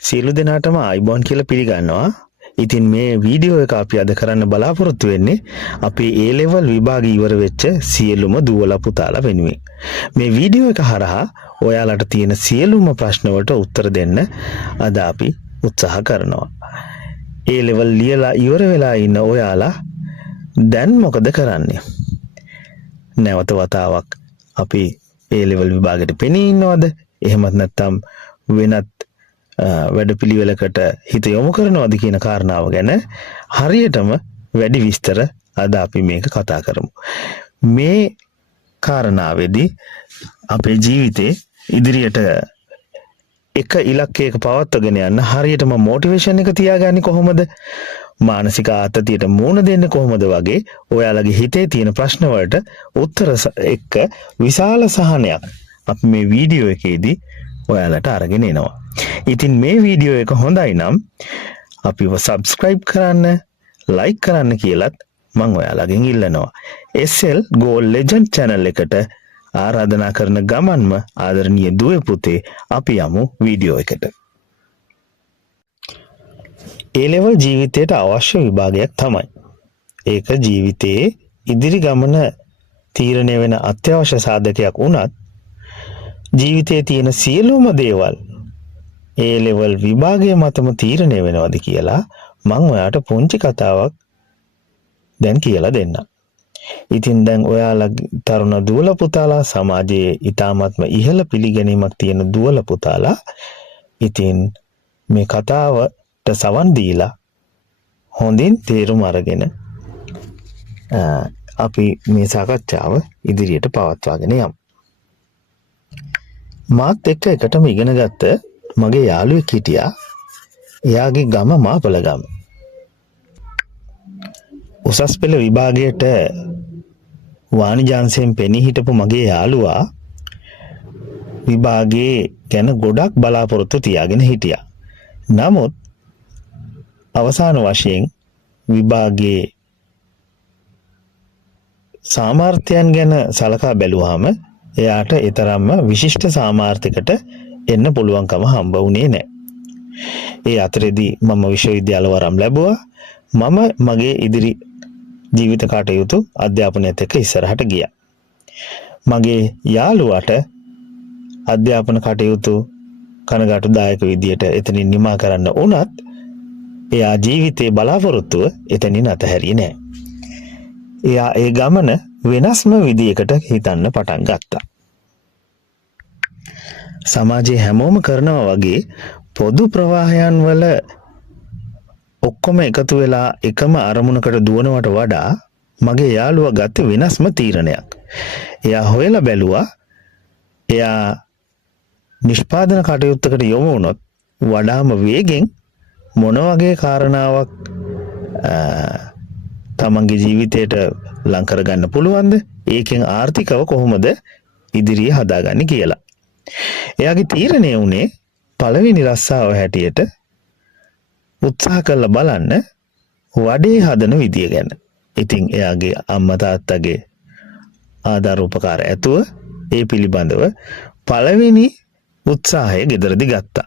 සියලු දෙනාටම ආයිබෝන් කියලා පිළිගන්නවා. ඉතින් මේ වීඩියෝ එක අපි අද කරන්න බලාපොරොත්තු වෙන්නේ අපේ A level විභාගය ඉවර වෙච්ච සියලුම දුවලා පුතාලා වෙනුවෙන්. මේ වීඩියෝ එක හරහා ඔයාලට තියෙන සියලුම ප්‍රශ්න වලට උත්තර දෙන්න අද අපි උත්සාහ කරනවා. A level ලියලා ඉවර වෙලා ඉන්න ඔයාලා දැන් මොකද කරන්නේ? නැවත වතාවක් අපි A level විභාගයට පෙනී ඉන්නවද? එහෙමත් නැත්නම් වෙනත් වැඩපිළිවෙලකට හිත යොමු කරනවද කියන කාරණාව ගැන හරියටම වැඩි විස්තර අද අපි මේක කතා කරමු. මේ කාරණාවේදී අපේ ජීවිතේ ඉදිරියට එක ඉලක්කයක පවත්වාගෙන යන්න හරියටම මොටිවේෂන් එක තියාගන්නේ කොහොමද? මානසික ආතතියට මුහුණ දෙන්න කොහොමද වගේ ඔයාලගේ හිතේ තියෙන ප්‍රශ්න වලට උත්තර එක්ක විශාල සහනයක් අපි මේ වීඩියෝ එකේදී ඔයාලට අරගෙන එනවා. ඉතින් මේ වීඩියෝ එක හොඳයි නම් අපිව subscribe කරන්න, like කරන්න කියලත් මම ඔයාලගෙන් ඉල්ලනවා. SL Gold Legend channel එකට ආරාධනා කරන ගමන්ම ආදරණීය දුවේ පුතේ අපි යමු වීඩියෝ එකට. A level ජීවිතයට අවශ්‍ය විභාගයක් තමයි. ඒක ජීවිතයේ ඉදිරි ගමන තීරණය වෙන අත්‍යවශ්‍ය සාධකයක් වුණත් ජීවිතයේ තියෙන සියලුම දේවල් A level විභාගයේ මතම තීරණය වෙනවද කියලා මම ඔයාට පුංචි කතාවක් දැන් කියලා දෙන්නම්. ඉතින් දැන් ඔයාලා තරුණ දුවල පුතාලා සමාජයේ ඊටාත්ම ඉහළ පිළිගැනීමක් තියෙන දුවල පුතාලා ඉතින් මේ කතාවට සවන් දීලා හොඳින් තේරුම් අරගෙන අපි මේ සාකච්ඡාව ඉදිරියට පවත්වාගෙන යමු. මාත් එක්ක එකටම ඉගෙන ගත්ත මගේ යාළුවෙක් හිටියා. එයාගේ ගම මාපලගම. උසස් පෙළ විභාගයට වාණිජාංශයෙන් පෙනී හිටපු මගේ යාළුවා විභාගයේ ගැන ගොඩක් බලාපොරොත්තු තියාගෙන හිටියා. නමුත් අවසාන වශයෙන් විභාගයේ සාමර්ථ්‍යයන් ගැන සලකා බැලුවාම එයාට ඊතරම්ම විශිෂ්ට සාමාර්ථයකට එන්න පුළුවන්කම හම්බ වුණේ නැහැ. ඒ අතරේදී මම විශ්වවිද්‍යාල වරම් ලැබුවා. මම මගේ ඉදිරි ජීවිත කටයුතු අධ්‍යාපනයත් එක්ක ඉස්සරහට ගියා. මගේ යාළුවාට අධ්‍යාපන කටයුතු කනගාටුදායක විදියට එතනින් නිමා කරන්න වුණත් එයා ජීවිතේ බලාපොරොත්තුව එතනින් අතහැරියේ නැහැ. එයා ඒ ගමන වෙනස්ම විදියකට හිතන්න පටන් ගත්තා. සමාජයේ හැමෝම කරනවා වගේ පොදු ප්‍රවාහයන් වල ඔක්කොම එකතු වෙලා එකම අරමුණකට දුවනවට වඩා මගේ යාළුවා ගත්තේ වෙනස්ම තීරණයක්. එයා හොයලා බැලුවා එයා නිෂ්පාදන කටයුත්තකට යොමු වුණොත් වඩාම වේගෙන් මොන වගේ කාරණාවක් තමන්ගේ ජීවිතයට ලං කරගන්න පුළුවන්ද? ඒකෙන් ආර්ථිකව කොහොමද ඉදිරිය හදාගන්නේ කියලා. එයාගේ තීරණය වුණේ පළවෙනි රස්සාව හැටියට උත්සාහ කරලා බලන්න වඩේ හදන විදිය ගැන. ඉතින් එයාගේ අම්මා තාත්තගේ ආධාර උපකාර ඇතුව ඒ පිළිබඳව පළවෙනි උත්සාහය ගෙදරදී ගත්තා.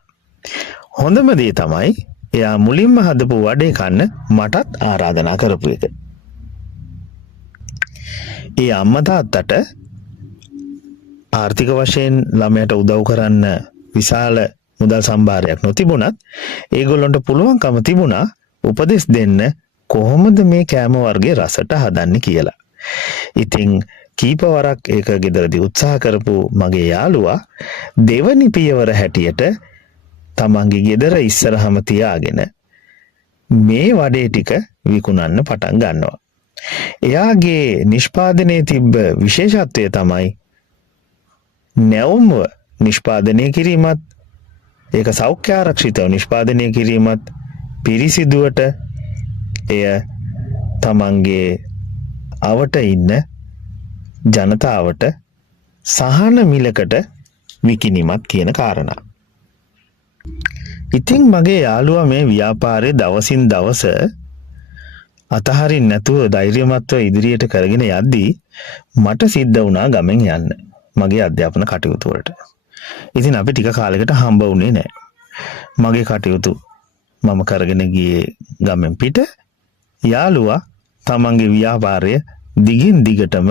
හොඳම දේ තමයි එයා මුලින්ම හදපු වඩේ කන්න මටත් ආරාධනා කරපු එක. ඒ අම්මා තාත්තට ආර්ථික වශයෙන් ළමයට උදව් කරන්න විශාල මුදල් සම්භාරයක් නොතිබුණත් ඒගොල්ලන්ට පුළුවන්කම තිබුණා උපදෙස් දෙන්න කොහොමද මේ කෑම වර්ගයේ රසට හදන්නේ කියලා. ඉතින් කීපවරක් ඒක ගෙදරදී උත්සාහ කරපු මගේ යාළුවා දෙවනි පියවර හැටියට තමන්ගේ ගෙදර ඉස්සරහම තියාගෙන මේ වඩේ ටික විකුණන්න පටන් ගන්නවා. එයාගේ නිෂ්පාදනයේ තිබ්බ විශේෂත්වය තමයි නැවුම්ව නිෂ්පාදනය කිරීමත් ඒක සෞඛ්‍ය ආරක්ෂිතව නිෂ්පාදනය කිරීමත් පිරිසිදුවට එය තමන්ගේ අවට ඉන්න ජනතාවට සහන මිලකට විකිණීමත් කියන කාරණා. ඉතින් මගේ යාළුවා මේ ව්‍යාපාරයේ දවසින් දවස අතහරින්න නැතුව ධෛර්යමත්ව ඉදිරියට කරගෙන යද්දී මට සිද්ධ වුණා ගමෙන් යන්න මගේ අධ්‍යාපන කටයුතු වලට. ඉතින් අපි ටික කාලයකට හම්බ වුණේ නැහැ. මගේ කටයුතු මම කරගෙන ගියේ ගමෙන් පිට. යාළුවා තමන්ගේ ව්‍යාපාරය දිගින් දිගටම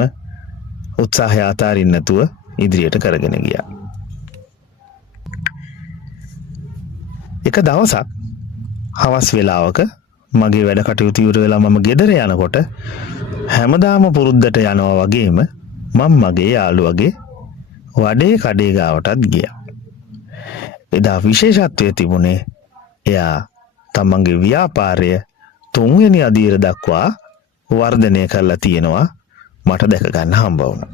උත්සාහය අතාරින්න නැතුව ඉදිරියට කරගෙන ගියා. එක දවසක් හවස් වෙලාවක මගේ වැඩ කටයුතු ඉවර වෙලා මම ගෙදර යනකොට හැමදාම පුරුද්දට යනවා වගේම මම මගේ යාළුවගේ වඩේ කඩේ ගාවටත් ගියා. එදා විශේෂත්වය තිබුණේ එයා තමන්ගේ ව්‍යාපාරය 3 වෙනි අදියර දක්වා වර්ධනය කරලා තියෙනවා මට දැක ගන්න හම්බ වුණා.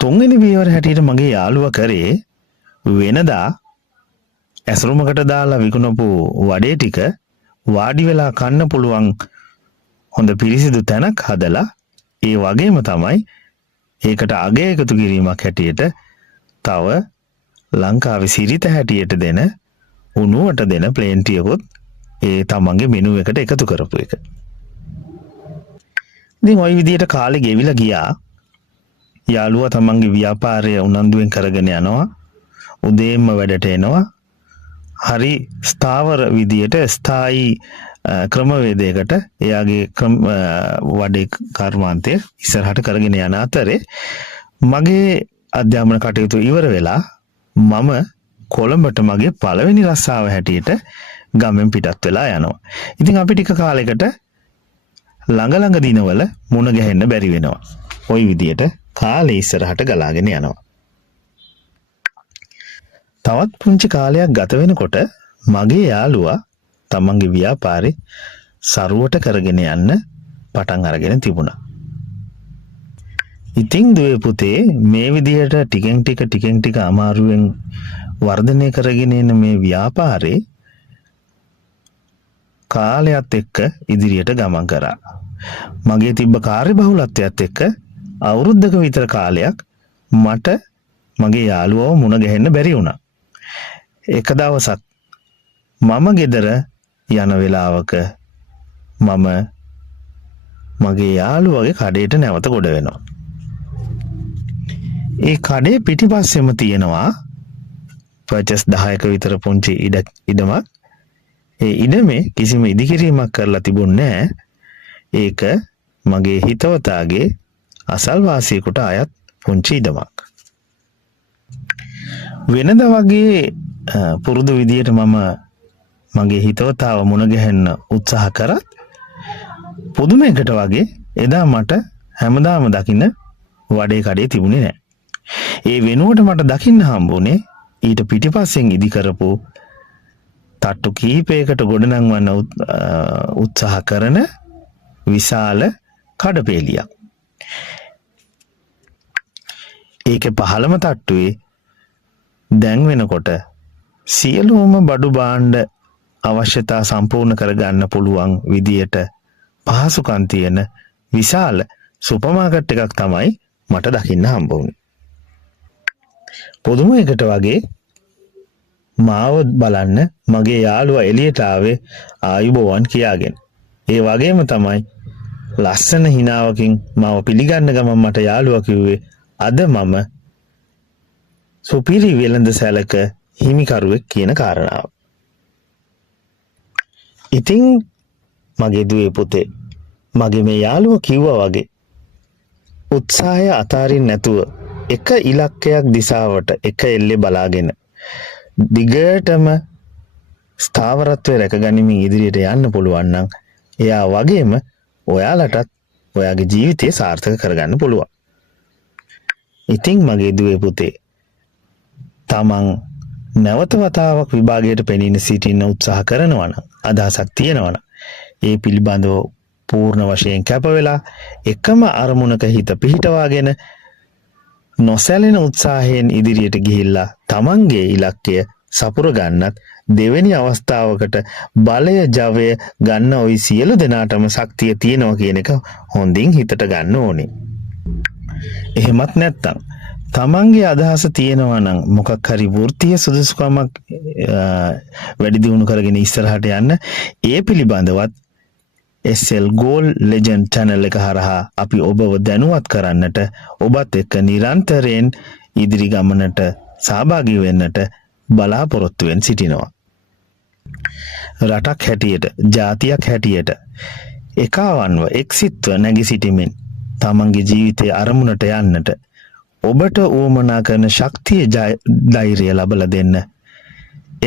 3 වෙනි පියවර හැටියට මගේ යාළුවා කරේ වෙනදා ඇසුරුමකට දාලා විකුණපු වඩේ ටික වාඩි වෙලා කන්න පුළුවන් හොඳ පිරිසිදු තැනක් හදලා ඒ වගේම තමයි ඒකට අගය එකතු කිරීමක් හැටියට තව ලංකාවේ සිරිත හැටියට දෙන උණුවට දෙන ප්ලේන්ටියකුත් ඒ තමන්ගේ මෙනු එකට එකතු කරපු එක. ඉතින් ওই විදිහට කාලේ ගෙවිලා ගියා. යාළුවා තමන්ගේ ව්‍යාපාරය උනන්දුවෙන් කරගෙන යනවා. උදේම වැඩට එනවා. හරි ස්ථාවර විදියට ස්ථායි ක්‍රමවේදයකට එයාගේ වඩේ කර්මාන්තය ඉස්සරහට කරගෙන යන අතරේ මගේ අධ්‍යාපන කටයුතු ඉවර වෙලා මම කොළඹට මගේ පළවෙනි රස්සාව හැටියට ගමෙන් පිටත් වෙලා යනවා. ඉතින් අපි ටික කාලයකට ළඟ දිනවල මුණ ගැහෙන්න බැරි වෙනවා. ওই විදියට කාලේ ඉස්සරහට ගලාගෙන යනවා. තවත් පුංචි කාලයක් ගත වෙනකොට මගේ යාළුවා තමන්ගේ ව්‍යාපාරේ සරුවට කරගෙන යන්න පටන් අරගෙන තිබුණා. ඉතින් දුවේ පුතේ මේ විදිහට ටිකෙන් ටික අමාරුවෙන් වර්ධනය කරගෙන එන මේ ව්‍යාපාරේ කාලයත් එක්ක ඉදිරියට ගමන් කරා. මගේ තිබ්බ කාර්යබහුලත්වයත් එක්ක අවුරුද්දක විතර කාලයක් මට මගේ යාළුවව මුණ ගැහෙන්න බැරි වුණා. එක දවසක් මම ගෙදර යන වෙලාවක මම මගේ යාළුවගේ කඩේට නැවත ගොඩ වෙනවා. ඒ කඩේ පිටිපස්සෙම තියෙනවා පර්චස් 10ක විතර පුංචි ඉඩමක්. ඒ ඉඩමේ කිසිම ඉදිකිරීමක් කරලා තිබුණේ නැහැ. ඒක මගේ හිතවතාගේ අසල්වාසියෙකුට අයත් පුංචි ඉඩමක්. වෙනද වගේ පුරුදු විදියට මම මගේ හිතවතාව මුණ ගැහෙන්න උත්සාහ කරත් පුදුමයකට වගේ එදා මට හැමදාම දකින්න වඩේ කඩේ තිබුණේ නැහැ. ඒ වෙනුවට මට දකින්න හම්බුනේ ඊට පිටිපස්සෙන් ඉදි කරපු තට්ටු කීපයකට ගොඩනංවන්න උත්සාහ කරන විශාල කඩපේලියක්. ඒකේ පහළම තට්ටුවේ දැන් වෙනකොට සියලුම බඩු භාණ්ඩ අවශ්‍යතා සම්පූර්ණ කරගන්න පුළුවන් විදියට පහසුකම් තියෙන විශාල සුපර් මාකට් එකක් තමයි මට දකින්න හම්බ වුනේ. පොදුමයකට වගේ මාව බලන්න මගේ යාළුවා එළියට ආවේ ආයුබෝවන් කියාගෙන. ඒ වගේම තමයි ලස්සන හිනාවකින් මාව පිළිගන්න ගමන් මට යාළුවා කිව්වේ අද මම සුපිරි වෙළඳ සැලක හිමිකරුවෙක් කියන කාරණාව. ඉතින් මගේ දුවේ පුතේ මගේ මේ යාළුවා කිව්වා වගේ උත්සාහය අතාරින්න නැතුව එක ඉලක්කයක් දිශාවට එක එල්ලේ බලාගෙන දිගටම ස්ථාවරත්වය රැකගනිමින් ඉදිරියට යන්න පුළුවන් නම් එයා වගේම ඔයාලටත් ඔයාගේ ජීවිතය සාර්ථක කරගන්න පුළුවන්. ඉතින් මගේ දුවේ පුතේ තමන් නැවත වතාවක් විභාගයට පෙනීන සිටින්න උත්සාහ කරනවා නම් අදහසක් තියෙනවා නම් ඒ පිළිබඳව පූර්ණ වශයෙන් කැප වෙලා එකම අරමුණක හිත පිහිටවාගෙන නොසැලෙන උත්සාහයෙන් ඉදිරියට ගිහිල්ලා තමන්ගේ ඉලක්කය සපුර ගන්නත් දෙවෙනි අවස්ථාවකට බලය ජවය ගන්න ওই සියලු දෙනාටම ශක්තිය තියෙනවා කියන එක හොඳින් හිතට ගන්න ඕනේ. එහෙමත් නැත්නම් තමන්ගේ අදහස තියෙනවා නම් මොකක් හරි වෘත්තීය සුදුසුකමක් වැඩි දියුණු කරගෙන ඉස්සරහට යන්න ඒ පිළිබඳවත් SL Gold Legend channel එක හරහා අපි ඔබව දැනුවත් කරන්නට ඔබත් එක්ක නිරන්තරයෙන් ඉදිරි ගමනට සහභාගී වෙන්නට බලාපොරොත්තුවෙන් සිටිනවා. රටක් හැටියට, ජාතියක් හැටියට එකවන්ව එක්සිත්ව නැගී සිටීමෙන් තමන්ගේ ජීවිතයේ අරමුණට යන්නට ඔබට උවමනා කරන ශක්තිය ධෛර්යය ලබලා දෙන්න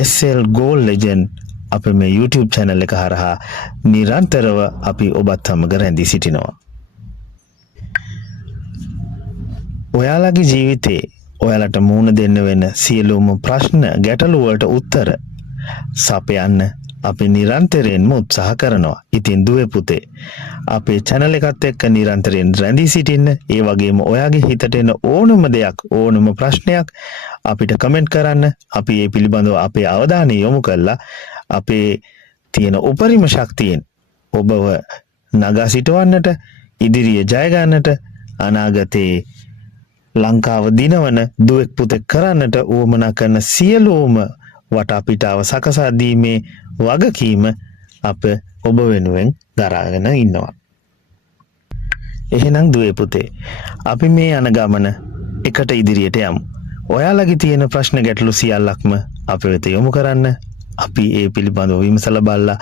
SL Gold Legend අපේ මේ YouTube channel එක හරහා නිරන්තරව අපි ඔබත් සමග රැඳී සිටිනවා. ඔයාලගේ ජීවිතේ ඔයාලට මුහුණ දෙන්න වෙන සියලුම ප්‍රශ්න ගැටලු වලට උත්තර සපයන්න අපි නිරන්තරයෙන්ම උත්සාහ කරනවා. ඉතින් දුවේ පුතේ අපේ channel එකත් එක්ක නිරන්තරයෙන් රැඳී සිටින්න. ඒ වගේම ඔයාගේ හිතට එන ඕනම දෙයක්, ඕනම ප්‍රශ්නයක් අපිට කමෙන්ට් කරන්න. අපි ඒ පිළිබඳව අපේ අවධානය යොමු කරලා අපේ තියෙන උපරිම ශක්තියෙන් ඔබව නගා සිටවන්නට, ඉදිරියේ ජය ගන්නට, අනාගතේ ලංකාව දිනවන දුවෙක් පුතෙක් කරන්නට උවමනා කරන සියලුම වටාපිටාව සකසා දීමේ වගකීම අප ඔබ වෙනුවෙන් දරාගෙන ඉන්නවා. එහෙනම් දුවේ පුතේ අපි මේ යන ගමන එකට ඉදිරියට යමු. ඔයාලගේ තියෙන ප්‍රශ්න ගැටලු සියල්ලක්ම අප වෙත යොමු කරන්න. අපි ඒ පිළිබඳව විමසලා බලලා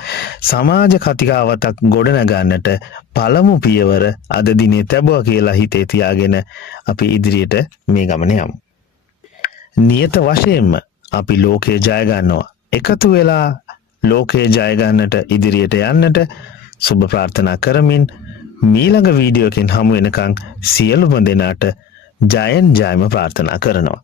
සමාජ කතිකාවතක් ගොඩනගන්නට පළමු පියවර අද දිනේ තැබුවා කියලා හිතේ තියාගෙන අපි ඉදිරියට මේ ගමන යමු. නියත වශයෙන්ම අපි ලෝකය ජය ගන්නවා. එකතු වෙලා ලෝකය ජය ගන්නට ඉදිරියට යන්නට සුබ ප්‍රාර්ථනා කරමින් මීළඟ වීඩියෝ එකකින් හමු වෙනකන් සියලුම දෙනාට ජයෙන් ජයම ප්‍රාර්ථනා කරනවා.